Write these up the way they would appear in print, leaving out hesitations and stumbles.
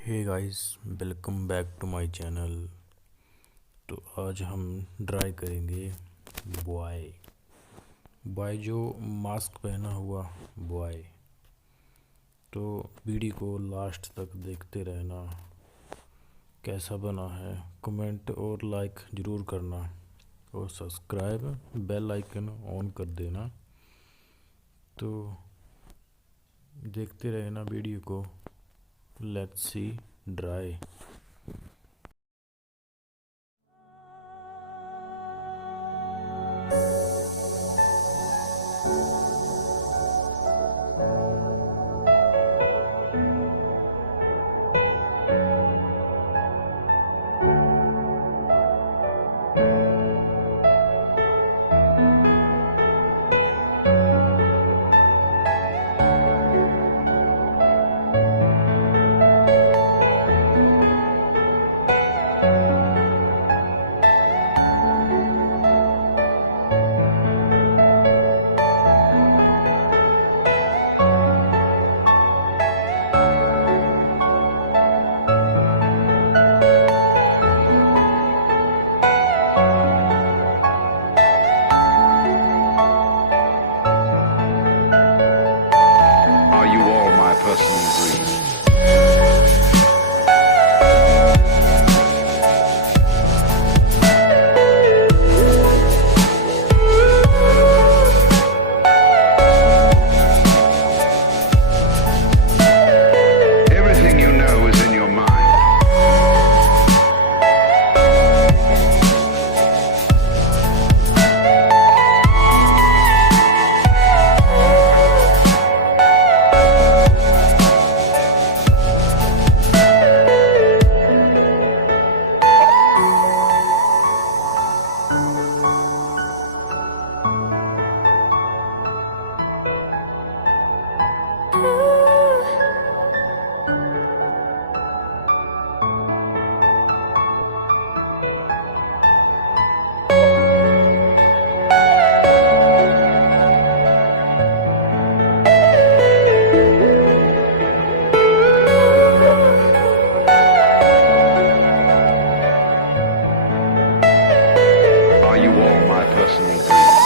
Hey guys, welcome back to my channel. तो आज हम ड्राई करेंगे बॉय बॉय जो मास्क पहना हुआ बॉय। तो वीडियो को लास्ट तक देखते रहना। कैसा बना है कमेंट और लाइक ज़रूर करना और सब्सक्राइब बेल आइकन ऑन कर देना। तो देखते रहना वीडियो को। Let's see dry. Are you all my personal dreams? Everything you know is in your mind. Are you all my personal dreams?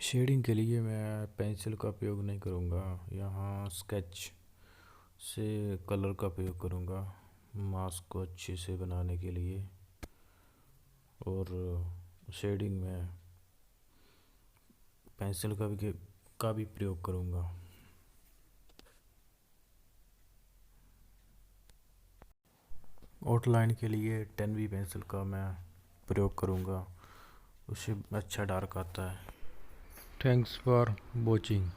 Shading के लिए मैं पेंसिल का उपयोग नहीं करूँगा। यहाँ स्केच से कलर का उपयोग करूँगा मास्क को अच्छे से बनाने के लिए। और शेडिंग में पेंसिल का भी प्रयोग करूँगा। आउटलाइन के लिए 10B पेंसिल का मैं प्रयोग करूँगा, उससे अच्छा डार्क आता है। Thanks for watching.